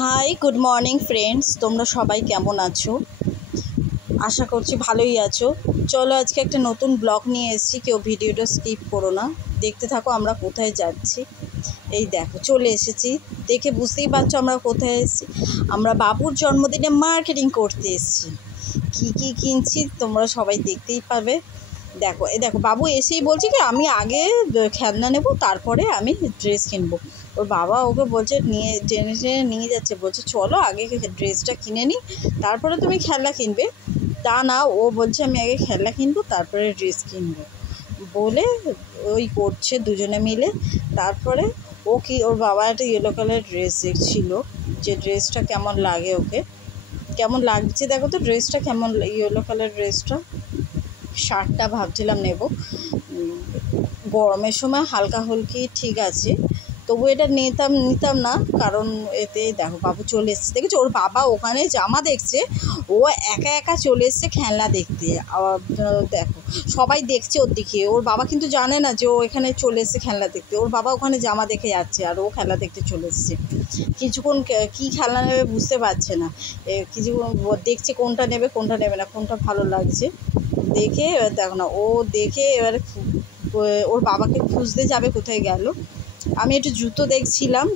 Hi good morning friends, তোমরা সবাই কেমন আছো? আশা করছি ভালোই আছো। চলো আজকে একটা নতুন ব্লগ নিয়ে এসেছি, কেউ ভিডিওটা স্কিপ করো না, দেখতে থাকো আমরা কোথায় যাচ্ছি। এই দেখো চলে এসেছি, দেখে বুঝতেই পারছো আমরা কোথায় এসেছি। আমরা বাবুর জন্মদিনে মার্কেটিং করতে এসেছি। কী কী কিনছি তোমরা সবাই দেখতেই পাবে। দেখো এই দেখো বাবু এসেই বলছে কি আমি আগে খেলনা নেব, তারপরে আমি ড্রেস কিনবো। ওর বাবা ওকে বলছে নিয়ে টেনে টেনে নিয়ে যাচ্ছে, বলছে চলো আগে ড্রেসটা কিনে নিই, তারপরে তুমি খেলনা কিনবে। তা না, ও বলছে আমি আগে খেলনা কিনবো তারপরে ড্রেস কিনবো বলে ওই করছে দুজনে মিলে। তারপরে ও কি ওর বাবা একটা ইয়েলো কালার ড্রেস দেখছিল, যে ড্রেসটা কেমন লাগে ওকে, কেমন লাগছে দেখো তো ড্রেসটা কেমন, ইয়েলো কালার ড্রেসটা। শার্টটা ভাবছিলাম নেব, গরমের সময় হালকা হুলকি ঠিক আছে, তবু এটা নিতাম না, কারণ এতে দেখো বাবু চলে এসছে, দেখেছো ওর বাবা ওখানে জামা দেখছে, ও একা একা চলে এসছে খেলনা দেখতে। আবার দেখো সবাই দেখছে ওর দিকে, ওর বাবা কিন্তু জানে না যে ও এখানে চলে এসছে খেলনা দেখতে। ওর বাবা ওখানে জামা দেখে যাচ্ছে আর ও খেলনা দেখতে চলে এসছে। কিছুক্ষণ কী খেলনা নেবে বুঝতে পারছে না, কিছুক্ষণ দেখছে কোনটা নেবে কোনটা নেবে না, কোনটা ভালো লাগছে দেখে। দেখো না ও দেখে এবারে ওর বাবাকে খুঁজতে যাবে, কোথায় গেল। আমি একটু জুতো দেখছিলাম,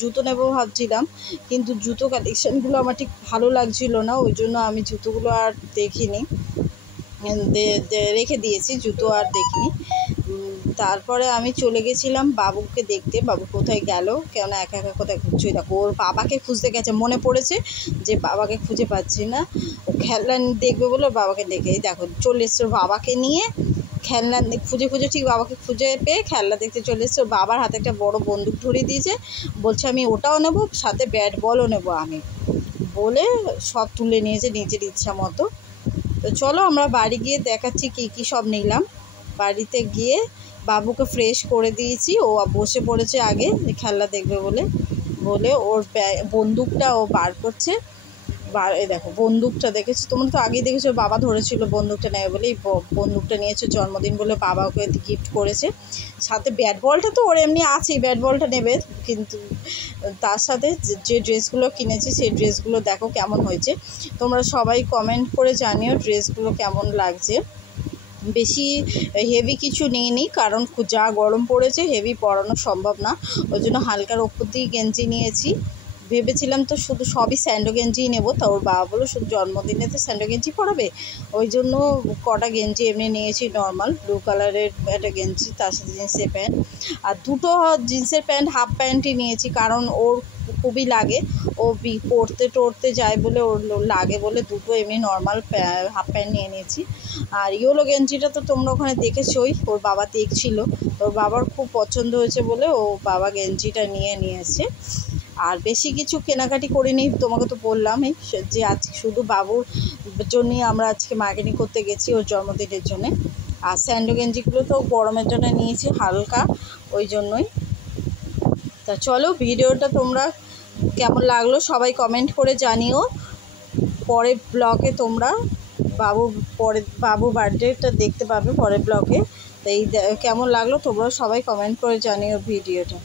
জুতো নেবো ভাবছিলাম, কিন্তু জুতো কালেকশানগুলো আমার ঠিক ভালো লাগছিল না, ওই জন্য আমি জুতোগুলো আর দেখিনি, রেখে দিয়েছি, জুতো আর দেখিনি। তারপরে আমি চলে গেছিলাম বাবুকে দেখতে, বাবু কোথায় গেল, কেন একা একা কোথায় ঘুরছে। দেখো ওর বাবাকে খুঁজতে গেছে, মনে পড়েছে যে বাবাকে খুঁজে পাচ্ছি না, ও খেলনা দেখবে বলে ওর বাবাকে দেখে দেখো চলে এসছে ওর বাবাকে নিয়ে। খেলনা খুঁজে খুঁজে ঠিক বাবাকে খুঁজে পেয়ে খেলনা দেখতে চলে এসছে। ওর বাবার হাতে একটা বড় বন্দুক ধরিয়ে দিয়েছে, বলছে আমি ওটাও নেবো, সাথে ব্যাট বলও নেবো আমি, বলে সব তুলে নিয়েছে নিজের ইচ্ছা মতো। তো চলো আমরা বাড়ি গিয়ে দেখাচ্ছি কী কী সব নিলাম। বাড়িতে গিয়ে বাবুকে ফ্রেশ করে দিয়েছি, ও বসে পড়েছে আগে খেলনা দেখবে বলে ওর বন্দুকটা ও বার করছে। এই দেখো বন্দুকটা দেখেছো, তোমরা তো আগেই দেখেছো বাবা ধরেছিল বন্দুকটা নেবে বলে, এই বন্দুকটা নিয়েছে জন্মদিন বলে বাবা ওকে গিফট করেছে। সাথে ব্যাট বলটা তো ওর এমনি আছেই, ব্যাট বলটা নেবে, কিন্তু তার সাথে যে ড্রেসগুলো কিনেছি সেই ড্রেসগুলো দেখো কেমন হয়েছে। তোমরা সবাই কমেন্ট করে জানিও ড্রেসগুলো কেমন লাগছে। বেশি হেভি কিছু নিইনি, কারণ যা গরম পড়েছে হেভি পরানো সম্ভব না, ওই জন্য হালকার ওপর দিয়ে গেঞ্জি নিয়েছি। ভেবেছিলাম তো শুধু সবই স্যান্ডো গেঞ্জিই নেবো, তা ওর বাবা বলো শুধু জন্মদিনে তো স্যান্ডো গেঞ্জি পরাবে, ওই জন্য কটা গেঞ্জি এমনি নিয়েছি, নর্মাল ব্লু কালারের একটা গেঞ্জি, তার সাথে জিন্সের প্যান্ট, আর দুটো জিন্সের প্যান্ট হাফ প্যান্টই নিয়েছি, কারণ ওর খুবই লাগে, ও পড়তে টরতে যায় বলে ওর লাগে বলে দুটো এমনি নর্মাল হাফ প্যান্ট নিয়ে নিয়েছি। আর ইয়েলো গেঞ্জিটা তো তোমরা ওখানে দেখেছোই, ওর বাবা দেখছিল, ওর বাবার খুব পছন্দ হয়েছে বলে ও বাবা গেঞ্জিটা নিয়েছে। আর বেশি কিছু কেনাকাটি করিনি, তোমাকে তো বললামই যে আজকে শুধু বাবুর জন্যই আমরা আজকে মার্কেটিং করতে গেছি, ওর জন্মদিনের জন্যে। আর স্যান্ডো গেঞ্জিগুলো তো গরমের জন্য নিয়েছি হালকা, ওই জন্যই। তা চলো ভিডিওটা তোমরা কেমন লাগলো সবাই কমেন্ট করে জানিও। পরের ব্লগে তোমরা বাবুর বার্থডেটা দেখতে পাবে পরের ব্লগে। তো এই কেমন লাগলো তোমরা সবাই কমেন্ট করে জানিও ভিডিওটা।